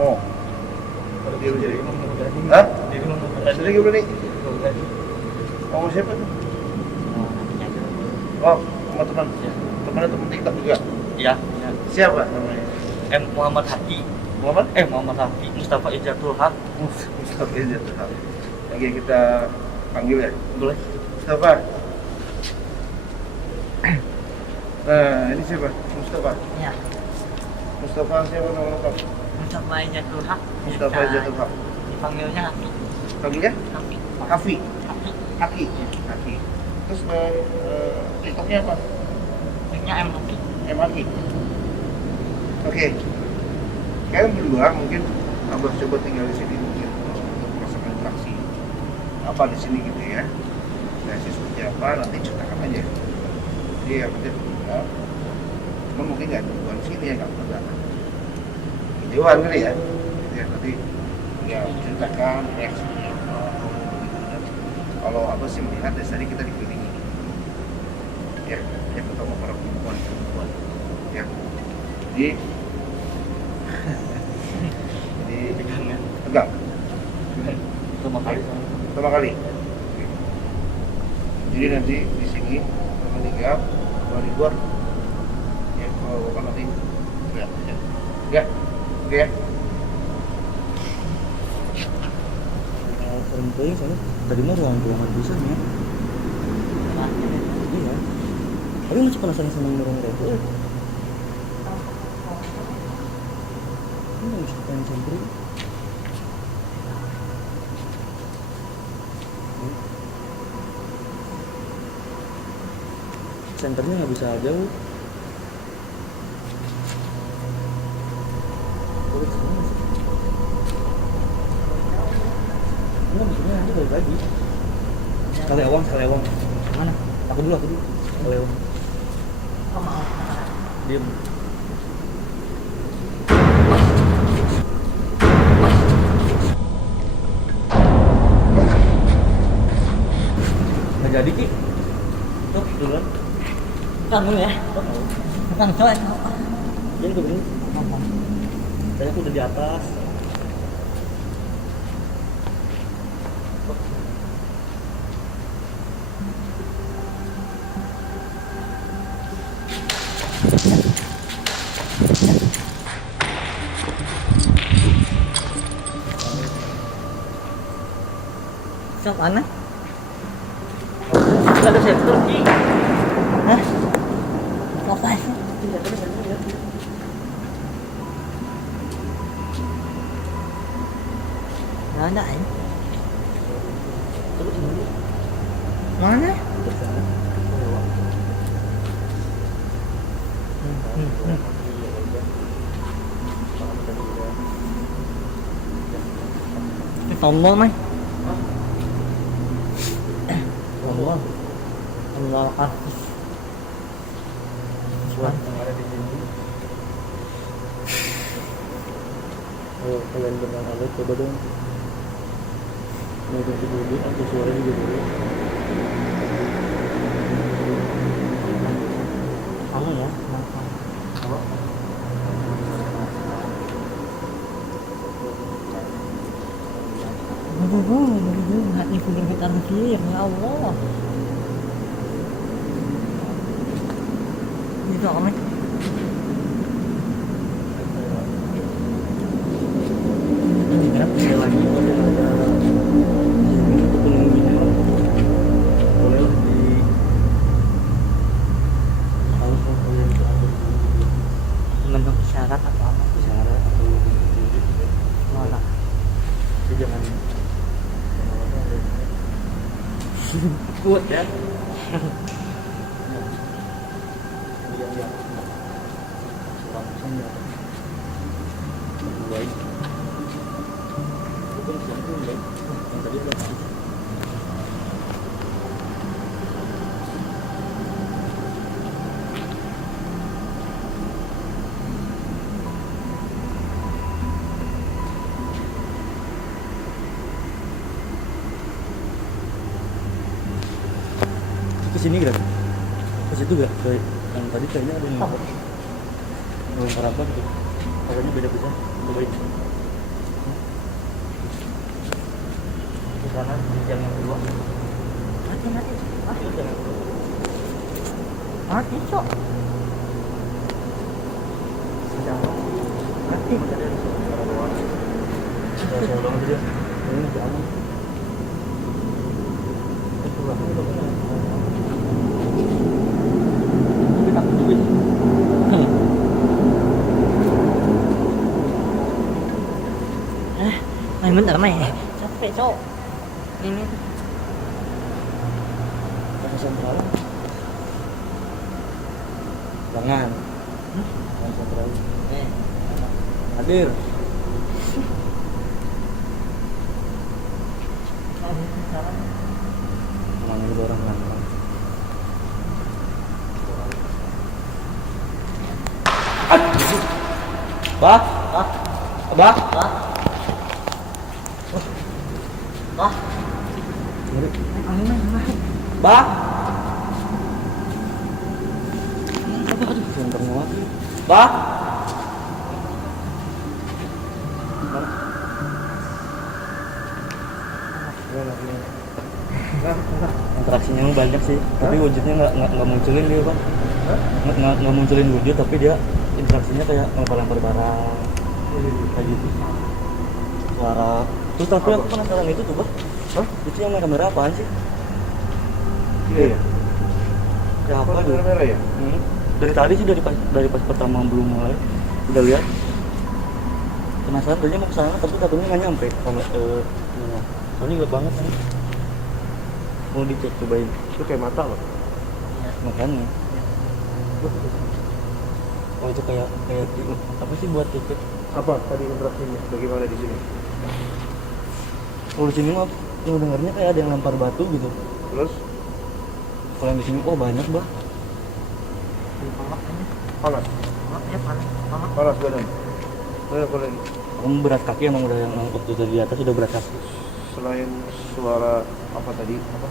Oh, dia jadi. Hah? Sudah lagi berani? Oh, siapa tuh? Oh, sama teman. Teman TikTok juga. Iya. Siapa namanya? Muhammad Haki. Muhammad Haki. Mustafa Ijatul Haq. Mustafa Ijatul Haq. Lagi kita panggil ya. Boleh. Mustafa. Nah, ini siapa? Mustafa. Iya. Mustafa siapa nama lengkap? Mustafa Ijatul Haq. Mustafa Ijatul Haq. Dipanggilnya Haki. Panggilnya? Haki. Hafi. Haki. Haki. Haki. Terus TikToknya apa? Nicknya Haki. Haki. Oke. Kalian berdua mungkin abah coba tinggal di sini mungkin untuk merasakan interaksi apa di sini gitu ya. Reaksi seperti apa nanti ceritakan aja. Jadi ya penting tinggal. Cuma mungkin nggak bukan di sini ya nggak pernah. Jauhan kali ya. Gitu ya nanti ya ceritakan reaksinya apa. Kalau apa sih melihat dari tadi kita dikelilingi. Ya, yang ketemu para perempuan. Ya. Jadi tegang. Pertama kali. Jadi nanti di sini teman tiga, kalau di luar, ya kalau bapak nanti lihat aja. Ya, oke ya. Perempuan soalnya tadi mah ruangan bisa ya. Iya. Tapi masih penasaran sama ruang itu. Ini harus pengen samperin. Senternya nggak bisa jauh. Boleh kesana sih. Enggak, maksudnya nanti balik lagi. Sekali awang. Mana? Aku dulu. Sekali awang. Diam. Nggak jadi, Ki. Tuh, duluan. Kamu ya? Bukan coy. Jadi begini. Tadi aku udah di atas. Siap mana? Ada sensor Ki. Hah? Apa sih? Nggak ada ya? Terus ini. Mana? Cái tombol mày. Allah Akbar. Suara yang ada di sini. Ayo kalian benar ada coba dong. Mau ganti dulu atau suara juga dulu. Kamu ya? Kenapa? Hati kuning hitam kia ya Allah. Itu apa? Kenapa sekali lagi ada penunggunya bolehlah di harus kalian itu atur Bentuk isyarat atau apa? isyarat atau Nolak. tapi jangan Kuat ya. Kesini gerak ke situ gak? Ke yang tadi kayaknya ada yang lempar apa gitu. Rasanya beda-beda. Cobain. sana yang kedua. Mati. Mati yang kedua. Mati, Cok. Mati. Saya ulang aja. Ini jangan. Itu lah. Kita takut juga sih. Mày bentar, Mày. Capek, Cok. Ini. Yang sentral. Jangan. Yang sentral. Hadir. Mana itu orang kan? Bah, bah, bah. Bah. Interaksinya banyak sih, tapi wujudnya nggak munculin dia bang. Nggak munculin wujud, tapi dia interaksinya kayak lempar-lempar barang kayak gitu. Suara. Terus tapi aku penasaran itu tuh bang. Hah? Itu yang merah-merah apaan sih? Iya ya. Kayak apa tuh? Merah ya? Dari tadi sih dari pas pertama belum mulai udah lihat. Penasaran tadinya mau kesana tapi katanya nggak nyampe. Soalnya gelap banget kan. Mau dicek cobain. Itu kayak mata loh. Makanya. Oh itu kayak apa sih buat tiket? Apa tadi interaksinya? Bagaimana di sini? Kalau di sini mah yang dengarnya kayak ada yang lempar batu gitu. Terus? Kalau yang di sini banyak bah. Panas. Panas badan. Apa lagi? Kamu berat kaki emang udah yang waktu dari atas udah berat kaki. Selain suara apa tadi? Apa?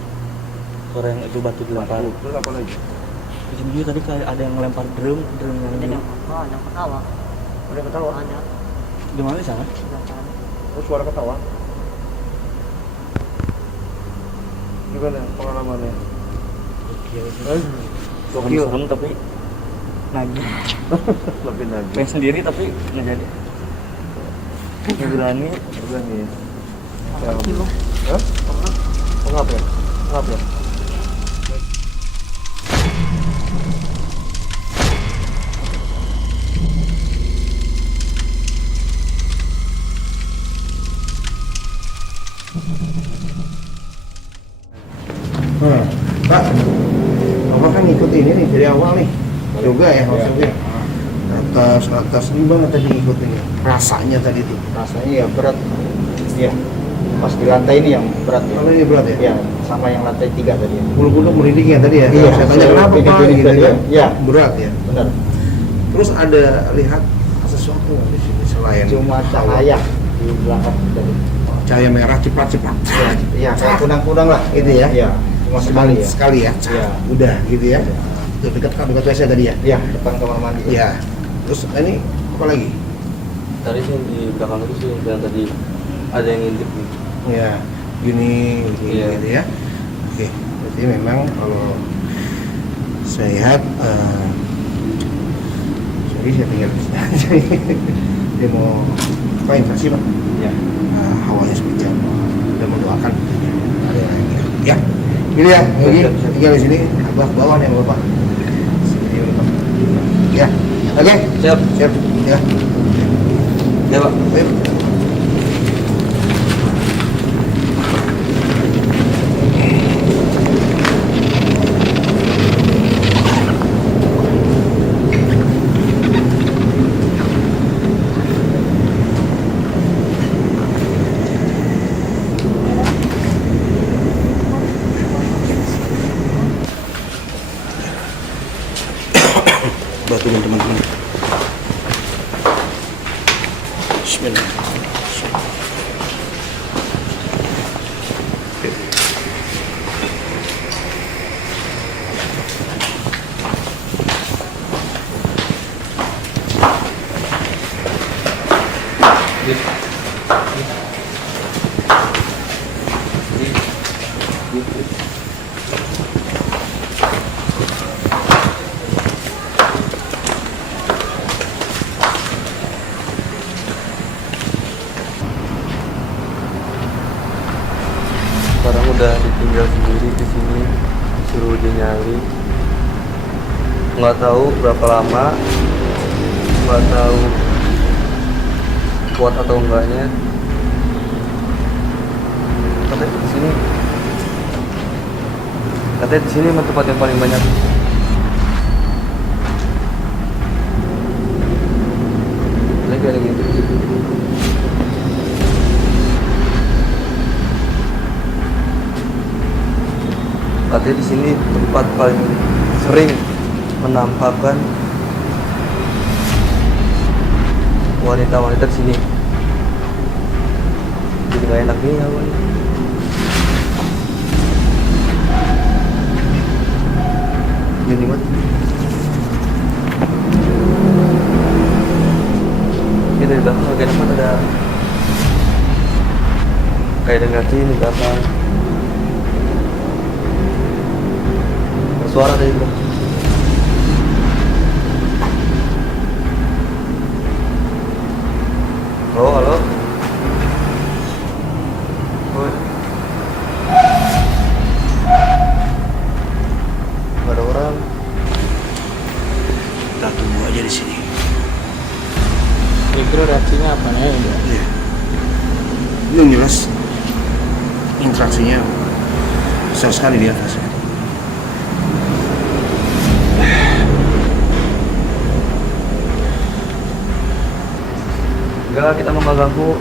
Suara yang itu batu dilempar. Terus apa lagi? Di sini juga tadi kayak ada yang ngelempar drum yang ini. Yang ketawa. Ada ketawa? Ada. Di mana di sana? Oh, suara ketawa? Gimana pengalamannya? Gokil. Serem tapi nagih. Lebih nagih. Pengen sendiri tapi nggak jadi. Nggak berani. Berani ya? Mati, Bang. Hah? Pengap ya? Pengap ya? Pak, Bapak kan ngikut ini nih dari awal nih, yoga ya maksudnya. Atas gimana tadi ngikutinnya? Rasanya tadi tuh? Rasanya ya berat, ya pas di lantai ini yang berat ya. Kalau ini berat ya? Ya, sama yang lantai 3 tadi. Bulu-bulu merinding ya tadi ya? Iya, Saya tanya kenapa saya Pak begini gitu tadi kan? ya. Berat ya? Benar. Terus ada lihat sesuatu nggak di sini selain Cuma cahaya di belakang tadi. cahaya merah cepat-cepat? Ya, kayak kunang-kunang lah. Gitu ya? Ya, cuma sekali ya. Sekali ya? Iya. Udah gitu ya? Itu dekat WC tadi ya? Ya, depan kamar mandi. Iya. Terus ini apa lagi? Tadi sih di belakang itu sih yang tadi ada yang ngintip nih. Ya, gini Iya. gitu ya. Oke, berarti memang kalau saya lihat, sorry saya tinggal di sini. Dia mau apa invasi Pak? Ya. Hawanya seperti apa? Udah mendoakan ada yang lain. Ya, gini ya, Yogi, saya tinggal di sini. Abah bawah nih Bapak. Sini Bapak. Ya, oke. Siap. Siap. Ya. Ya Pak. Ayo. Batu teman-teman. Bismillah. Sekarang udah ditinggal sendiri di sini, suruh dia nyari. Nggak tahu berapa lama, nggak tahu kuat atau enggaknya. Katanya di sini emang tempat yang paling banyak. Lagi ada gitu. Katanya di sini tempat paling sering menampakkan wanita-wanita di sini. Jadi nggak enak nih awalnya. Gini banget. Ini dari belakang agak enak banget, ada kayak dengar sini belakang. Suara dari belakang. Oh, halo. Oi. Gak ada orang. Kita tunggu aja di sini. Kira-kira reaksinya apa nih? Iya. Yang jelas interaksinya besar sekali di atas. Enggak, kita mau ganggu.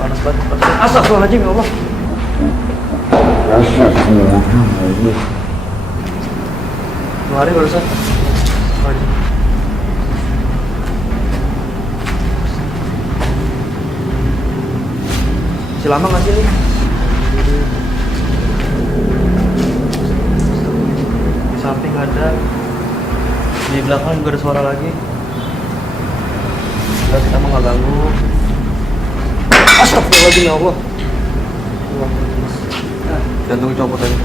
Panas banget. Astagfirullahaladzim, ya Allah. Kemarin barusan. Masih lama nggak sih ini? Di samping ada, di belakang juga ada suara lagi. Udah, kita mau nggak ganggu. Astagfirullahaladzim, ya Allah. Jantung copot aja.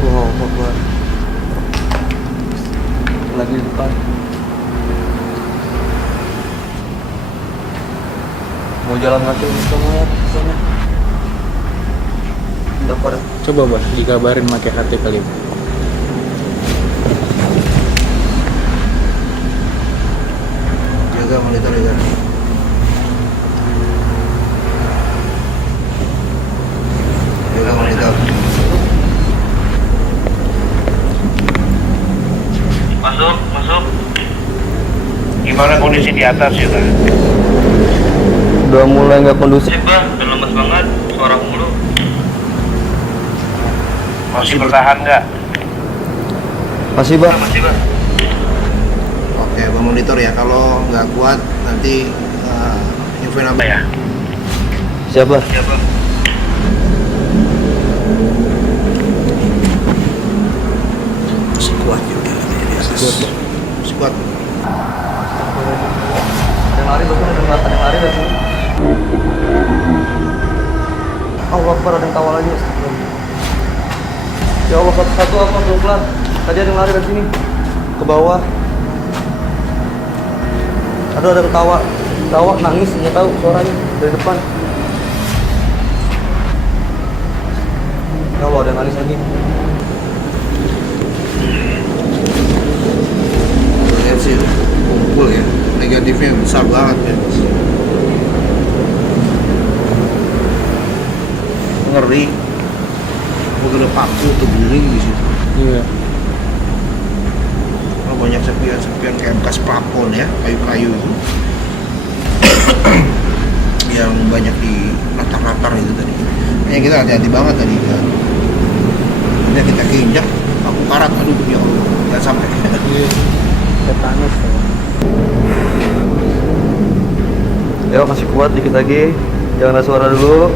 Wow, Akbar. Lagi di depan. Mau jalan kaki sama sana. Dapat. Coba bos, dikabarin pakai hati kali. Jaga monitor ya. Jaga monitor. Masuk. Gimana kondisi di atas ya, Kak? Udah mulai nggak kondusif, Bang. Udah lemes banget, suara mulu. Masih bertahan nggak? Masih, Bang. Oke, Bang monitor ya. Kalau nggak kuat nanti infoin apa ya? Siapa? Masih kuat juga di atas. Masih kuat. Ada lari, Bang. Ada yang lari dari sini. Allah Akbar, ada yang tawa lagi. Ya Allah, satu-satu apa pelan-pelan. Tadi ada yang lari dari sini ke bawah. Aduh, ada yang tawa nangis, nggak tahu suaranya dari depan. Ya Allah, ada yang nangis lagi. Lihat sih, kumpul ya. Negatifnya besar banget ya. Ngeri. Mungkin ada paku atau beling di situ. Iya. Oh, banyak serpihan kayak bekas plafon ya, kayu-kayu itu. Yang banyak di latar-latar itu tadi. Kayaknya kita hati-hati banget tadi kan. Nanti kita keinjak aku karat, aduh ya Allah, jangan sampai. Iya. Tetanus. Ya, masih kuat dikit lagi. Jangan ada suara dulu.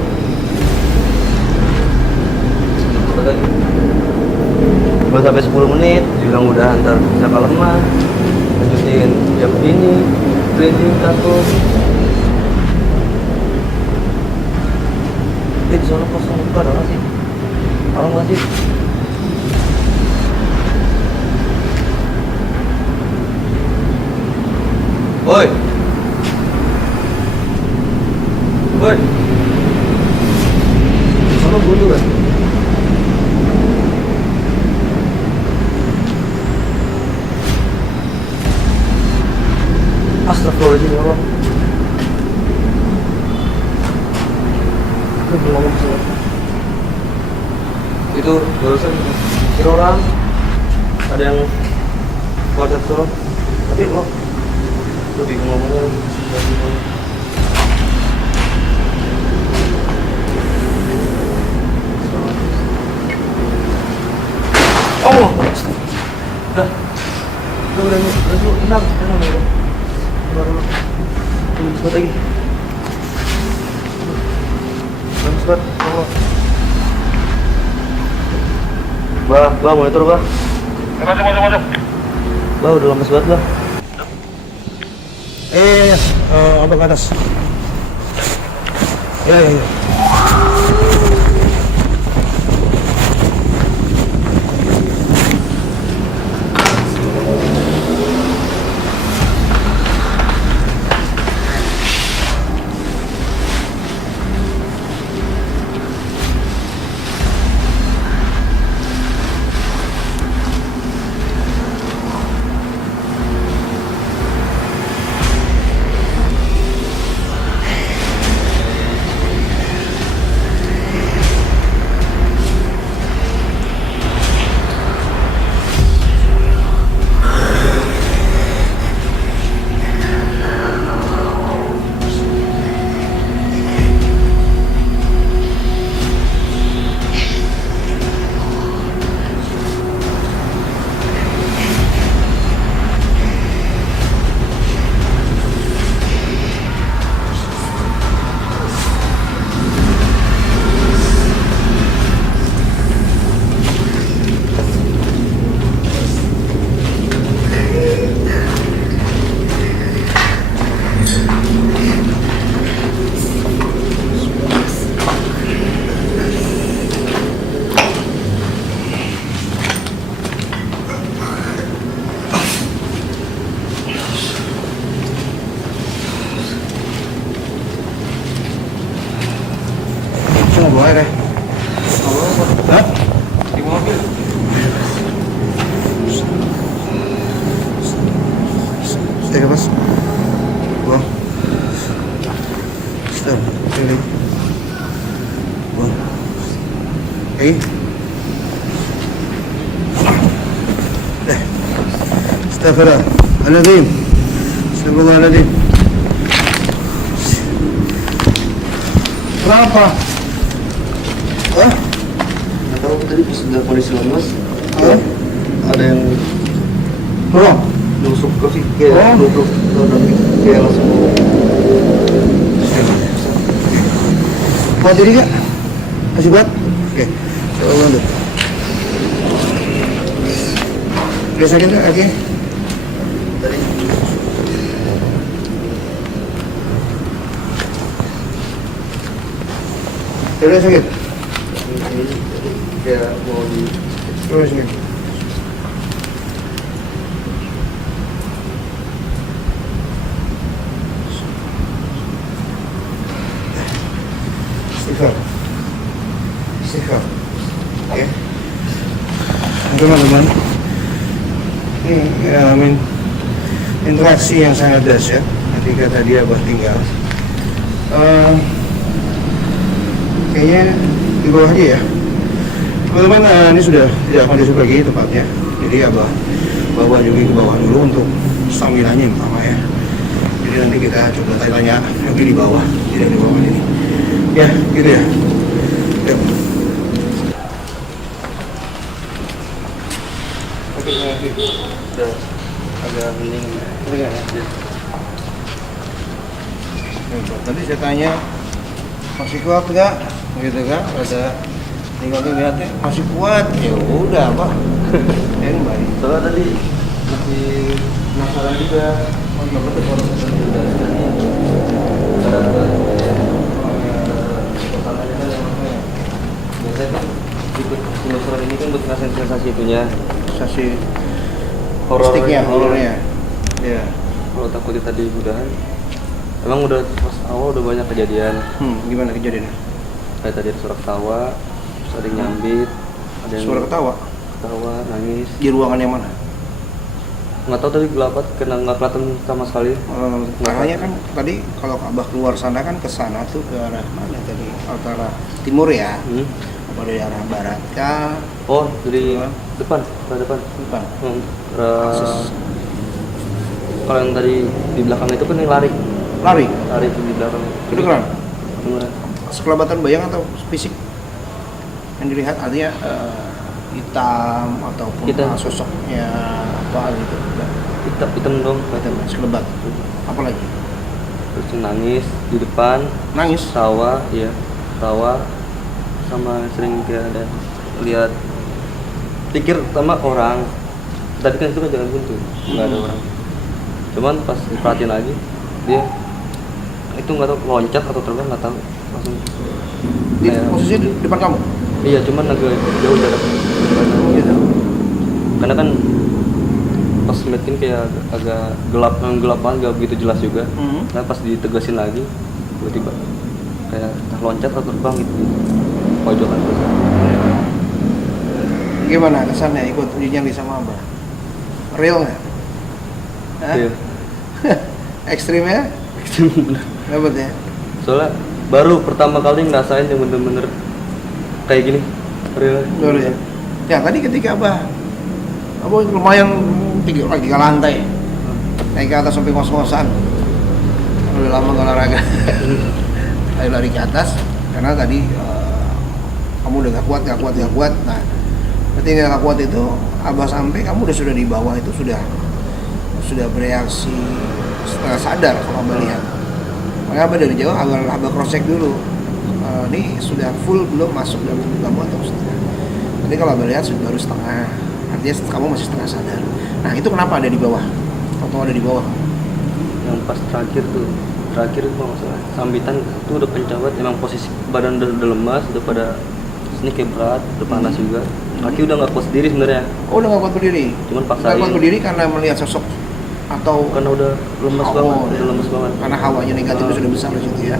Baru sampai 10 menit, bilang udah ntar bisa lemah. Lanjutin jam ini, cleansing takut. di sana kosong itu ada nggak sih? Orang nggak sih? Woi, woi, sana buntu kan? Astagfirullahaladzim ya Allah. Itu belum ngomong sih. Itu barusan kira orang ada yang WhatsApp suruh, tapi kok lebih ngomongnya oh, udah enam ya. Baru sebut lagi. Sebut, Allah. Bah, monitor bah. Masuk. Bah, udah lemes banget bah. Abang ke atas. Ya. Cuma bawa deh. Hah? Di mobil. Stay ke bos. Buang. Stop. Ini. Buang. Astagfirullahaladzim. Astagfirullahaladzim. Kenapa? Hah? Nggak tahu tadi pas udah kondisi lemas. Hah? Ada yang Tolong. nusuk ke kayak nusuk kayak langsung. Kuat diri gak? Masih kuat? Oke. Coba bantu. Udah sakit gak kakinya? Tadi Udah sakit? kayak mau di Coba sini. Istighfar. Ya. Teman-teman, ini interaksi yang sangat dahsyat ketika tadi Abah tinggal. Kayaknya di bawah aja ya. Teman-teman, ini sudah tidak kondusif lagi tempatnya. Jadi Abah bawa juga ke bawah dulu untuk stamina-nya yang pertama ya. Jadi nanti kita coba tanya lagi di bawah, tidak di bawah ini. Ya, gitu ya. Yuk. Oke, udah agak mending. ya. Tadi saya tanya masih kuat nggak, gitu kan? Ada tinggal lihatnya masih kuat, ya udah apa? Yang baik. Soalnya tadi masih penasaran juga. Kenapa tuh kalau misalnya udah ada saya kan ikut penelusuran ini kan buat ngerasain sensasi itunya, Sensasi horor mistiknya, horornya. Iya. Kalau takutnya tadi udahan, emang udah pas awal udah banyak kejadian. Gimana kejadiannya? Kayak tadi ada suara ketawa, terus ada yang nyambit, ada yang Suara ketawa ketawa, nangis. di ruangan yang mana? Nggak tahu tadi gelap banget, kena nggak kelihatan sama sekali. Makanya kan tadi kalau Abah keluar sana kan ke sana tuh ke arah mana tadi? Antara timur ya? Apa dari arah barat kah? Oh, dari Iya. depan, ke depan. Depan. Akses. Kalau yang tadi di belakang itu kan yang lari itu di belakang. Kedengeran? Kedengeran. Sekelabatan bayang atau fisik yang dilihat artinya hitam ataupun Hitam. sosoknya apa gitu? Enggak. Hitam dong, Hitam, sekelebat. Apa lagi? terus yang nangis di depan, Nangis? tawa, iya, tawa, sama sering kayak ada lihat, pikir sama orang. Tadi kan itu kan jalan buntu, nggak ada orang. Cuman pas diperhatiin lagi, dia itu nggak tahu loncat atau terbang, nggak tahu, langsung Di kayak- posisi di depan kamu? iya, cuman agak jauh jarak. Gitu. Karena kan pas ngeliatin kayak agak gelap banget, gak begitu jelas juga. Nah pas ditegasin lagi, tiba-tiba kayak entah loncat atau terbang gitu di pojokan terus. Gimana kesannya ikut uji nyali sama Abah? Real nggak? Hah? Iya. Ekstrimnya? Dapat ya? Soalnya baru pertama kali ngerasain yang bener-bener kayak gini, real. Betul ya. Ya tadi ketika Abah lumayan tiga lantai, naik ke atas sampai ngos-ngosan. Udah lama nggak olahraga, ayo lari ke atas karena tadi kamu udah gak kuat. Nah, ketika gak kuat itu Abah sampai kamu sudah di bawah itu sudah bereaksi setengah sadar kalau Abah lihat. Makanya Abah dari jauh Abah cross check dulu. Ini sudah full belum masuk dalam tubuh kamu atau setengah. Tadi kalau Abah lihat baru setengah, artinya kamu masih setengah sadar. Nah itu kenapa ada di bawah? Atau ada di bawah? Yang pas terakhir itu kalau nggak salah sambitan itu udah pencawat, emang posisi badan udah lemas, udah pada sini kayak berat, udah panas juga. Kaki udah nggak kuat sendiri sebenarnya, Oh udah gak kuat berdiri? cuman Gak paksain. kuat berdiri karena melihat sosok atau Karena udah lemas banget, udah lemas banget. Karena hawanya negatifnya sudah besar di situ ya.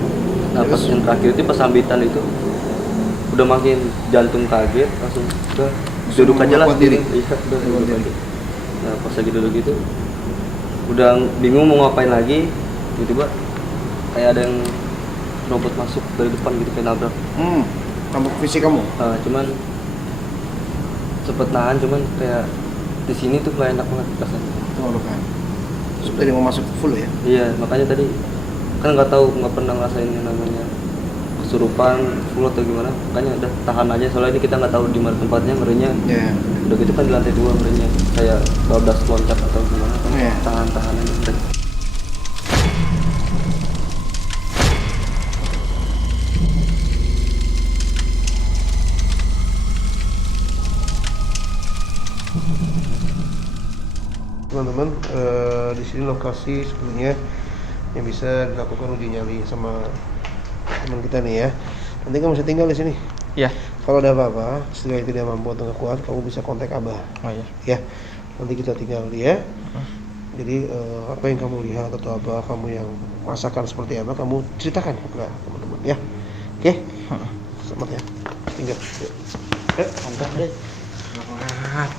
Nah pas yang terakhir itu pas sambitan itu udah makin jantung kaget, langsung udah duduk aja lah. kuat diri. Iya, udah Kuat duduk diri. aja. Nah pas lagi duduk gitu udah bingung mau ngapain lagi, tiba-tiba kayak ada yang robot masuk dari depan gitu, kayak nabrak. Nampak fisik kamu? Cuman cepet nahan, cuman kayak di sini tuh nggak enak banget rasanya. Oh kan. Seperti mau masuk full ya? Iya, makanya tadi kan nggak pernah ngerasain yang namanya kesurupan full atau gimana, makanya udah tahan aja, soalnya ini kita nggak tahu di mana tempatnya, ngerinya Iya. udah gitu kan di lantai 2 ngerinya kayak bablas loncat atau gimana kan. Iya. Tahan aja udah. Teman-teman, di sini lokasi sebenarnya yang bisa dilakukan uji nyali sama teman kita nih ya. Nanti kamu bisa tinggal di sini. Iya. Kalau ada apa-apa, setelah tidak mampu atau nggak kuat, kamu bisa kontak Abah. Oh iya. Ya, nanti kita tinggal dia. Jadi apa yang kamu lihat atau apa kamu yang masakan seperti apa, kamu ceritakan ke teman-teman ya. Oke? Selamat ya. Tinggal. Yuk. Mantap deh. Selamat.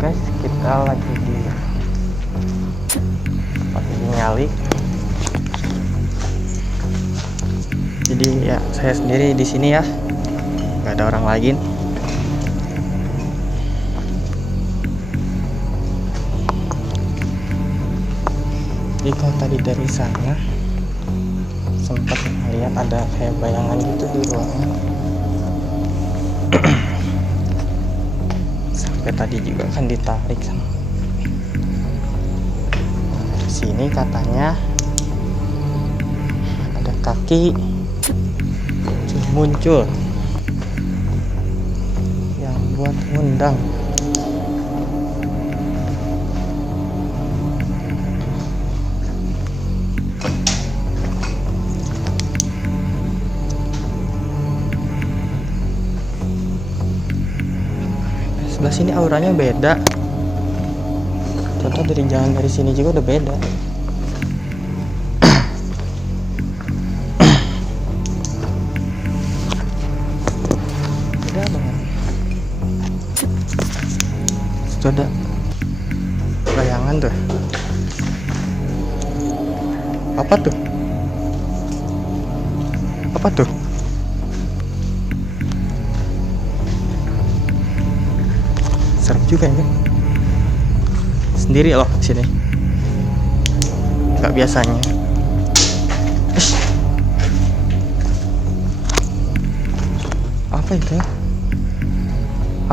Guys, kita lagi di tempat uji nyali. Jadi ya saya sendiri di sini ya, nggak ada orang lagi. Jadi kalau tadi dari sana sempat melihat ada kayak bayangan gitu di ruangan. Sampai tadi juga kan ditarik sama. Di sini katanya ada kaki muncul yang buat ngundang. Sebelah sini auranya beda. Contoh dari jalan dari sini juga udah beda. Beda banget. Itu ada bayangan tuh. Apa tuh? Apa tuh? Serem juga ya. Sendiri loh sini. Nggak biasanya. Ish. Apa itu?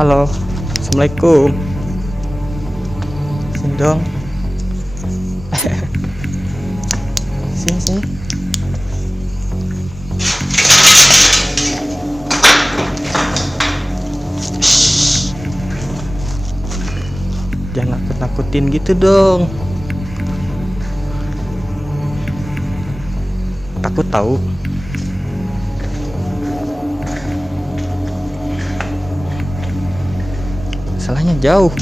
Halo, assalamualaikum. Sini dong. Sini. Jangan nakut-nakutin gitu dong. Takut tahu. Salahnya jauh.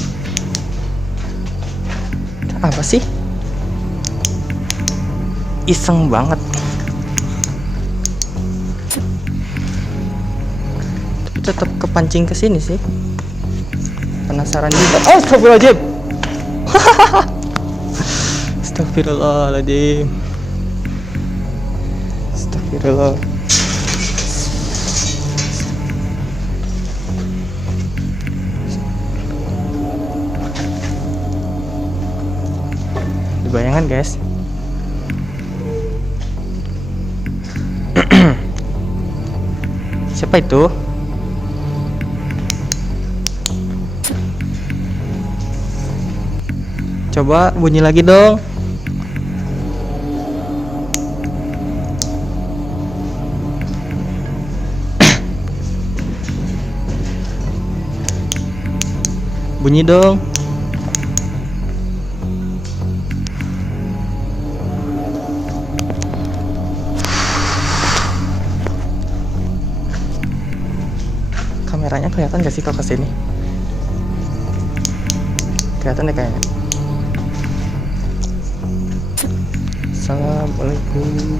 Apa sih? Iseng banget. Tapi tetap kepancing ke sini sih. Penasaran juga. Oh, astagfirullahaladzim. Astagfirullahaladzim. Astagfirullah. Ada bayangan guys. Siapa itu? Coba bunyi lagi dong. Bunyi dong. Kameranya kelihatan gak sih kalau kesini? Kelihatan deh kayaknya. Assalamualaikum.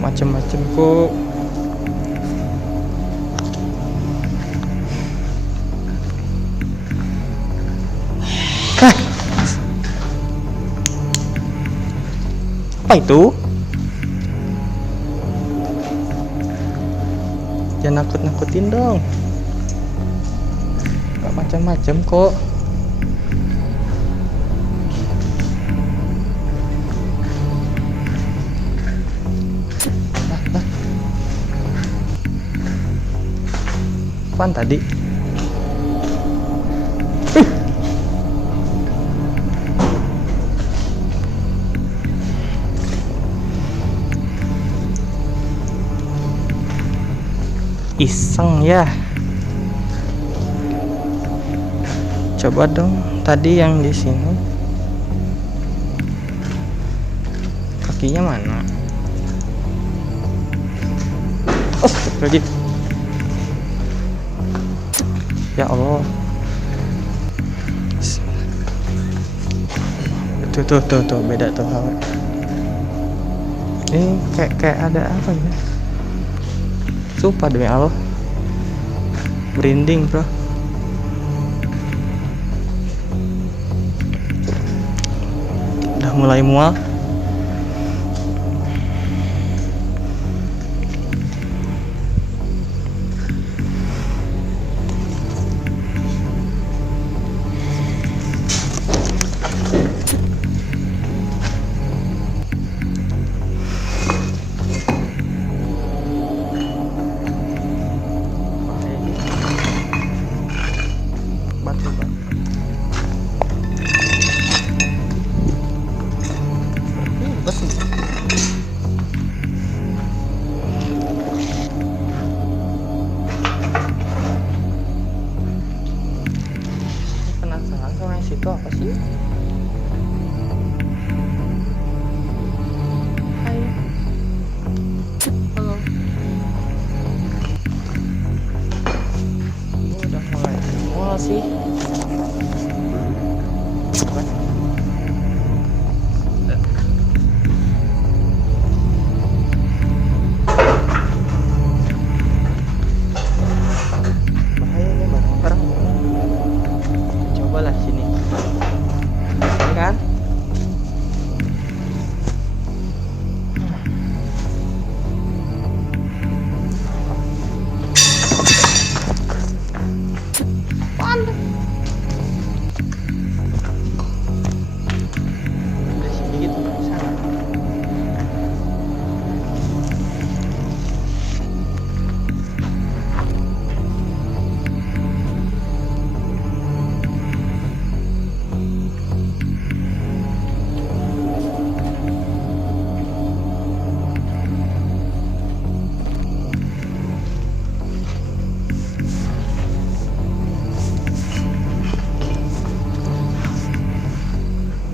Macem-macem kok. Apa itu? Jangan nakut-nakutin dong. Gak macam-macam kok. Apaan tadi? Iseng ya. Coba dong tadi yang di sini. Kakinya mana? Oh, lagi. Ya Allah. Tuh beda tuh hal. Ini kayak ada apa ya? Sumpah demi Allah, merinding bro. Udah mulai mual. Pantes nih. Penasaran sama yang situ apa sih? Hai. Halo. Ini udah mulai mual sih. Apa? Bahaya nih barang-barang. Cobalah sini. Ini kan? Dari sini gitu ke sana.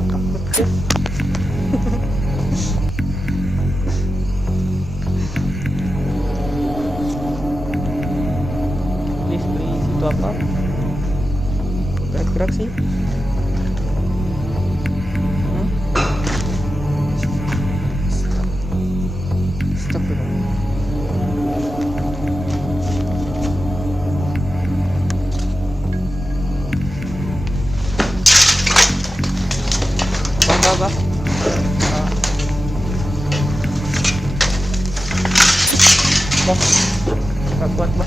Takut deh. Please itu apa? Gerak-gerak sih. Hmm? Astagfirullah. Bah. Bah. Gak kuat, bah.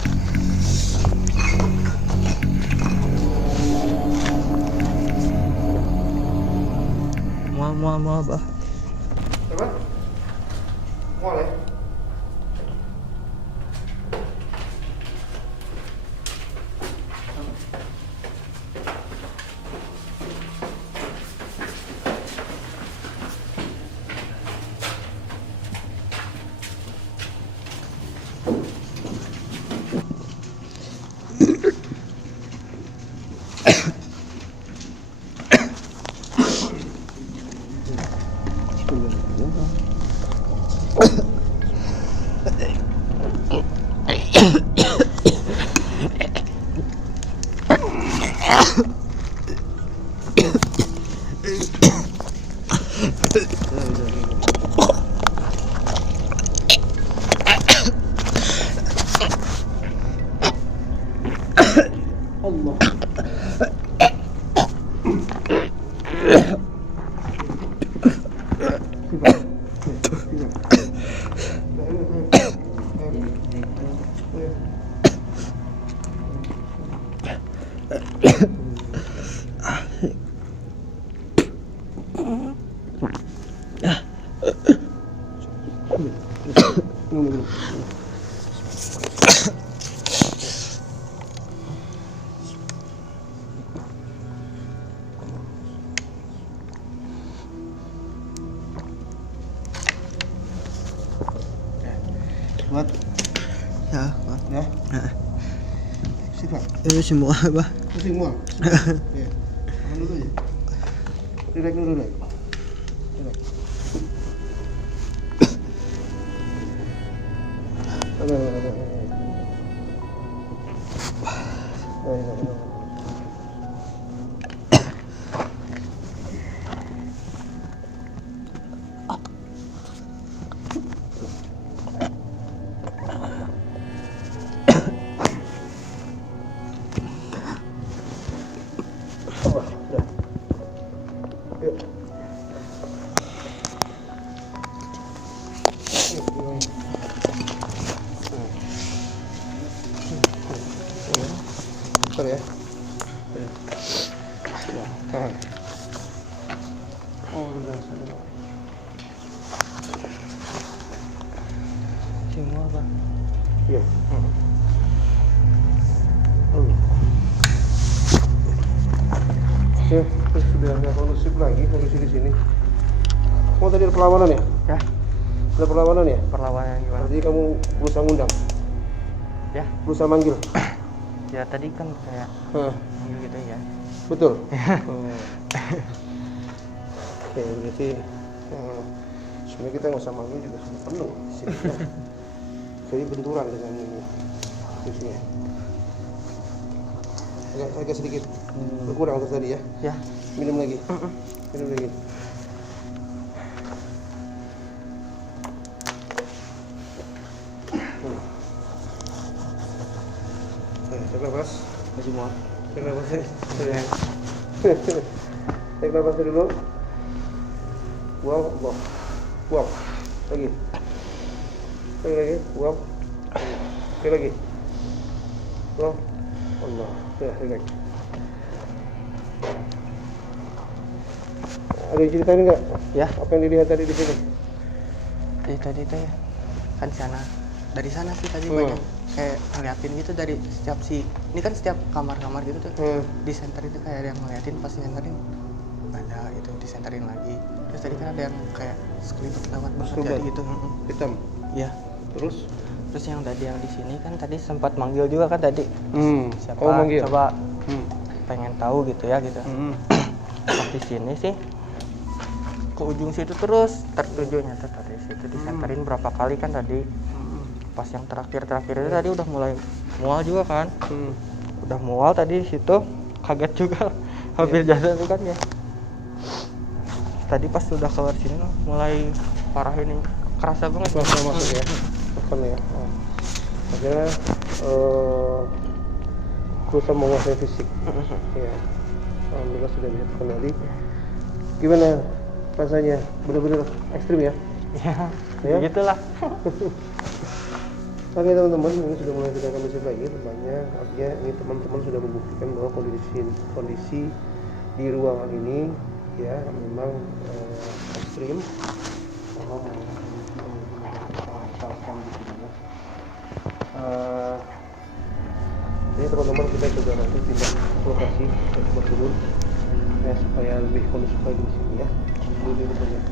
Mual, bah. Coba. Mulai. Kuat Ya, Pak. ya. Sifat. Ini semua, bah. Pusing semua. Ya. Tahan dulu ya. Relax dulu, relax. Relax. Bentar ya. Tahan. Oh, udah. Semua, Pak. Iya. Oke, terus sudah nggak kondusif lagi kondisi di sini. Oh tadi ada perlawanan ya? Ya, Ada perlawanan ya? perlawanan gimana? Berarti kamu berusaha ngundang? Ya, Berusaha manggil? ya tadi kan kayak Hah, gitu ya. betul? Oh. Oke, berarti sebenarnya kita nggak usah manggil juga sudah penuh di sini. Ya. Jadi benturan dengan ini kursinya. Agak sedikit berkurang terus tadi ya. Ya, Minum lagi. Minum lagi. Tarik nafas. Masih muat. Tarik nafasnya. Tarik nafasnya dulu. Buang, buang. Buang. Lagi. Lagi. Buang. Oke lagi. Buang. Allah. Ya, relax. Ada yang ceritain nggak? ya. Apa yang dilihat tadi di sini? Tadi teh kan sana. Dari sana sih tadi Hmm. banyak kayak ngeliatin gitu dari setiap ini kan setiap kamar-kamar gitu tuh. Di center itu kayak ada yang ngeliatin pas nyenterin ada gitu disenterin lagi. Terus tadi kan ada yang kayak sekelibet lewat banget Sekelibet? jadi gitu. Hitam. Iya. Terus? Terus yang tadi yang di sini kan tadi sempat manggil juga kan tadi. Siapa Oh, manggil. coba Hmm. pengen tahu gitu ya gitu. Pas di sini sih ke ujung situ terus tertujunya tuh tadi situ disenterin berapa kali kan tadi. Pas yang terakhir itu tadi udah mulai mual juga kan. Udah mual tadi situ kaget juga hampir jatuh tuh kan ya. Tadi pas udah keluar sini mulai parah ini kerasa banget. Langsung masuk ya? Tekan ya? Oh. Akhirnya berusaha menguasai fisik. Ya. Alhamdulillah sudah bisa kembali. Gimana rasanya? Benar-benar ekstrim ya? Ya, begitulah. Oke teman-teman, ini sudah mulai tidak akan bisa lagi tempatnya. Artinya ini teman-teman sudah membuktikan bahwa kondisi di ruangan ini ya memang ekstrim. Jadi teman-teman kita coba nanti pindah lokasi dan coba turun ya supaya lebih kondusif lagi di sini ya. Dulu banyak.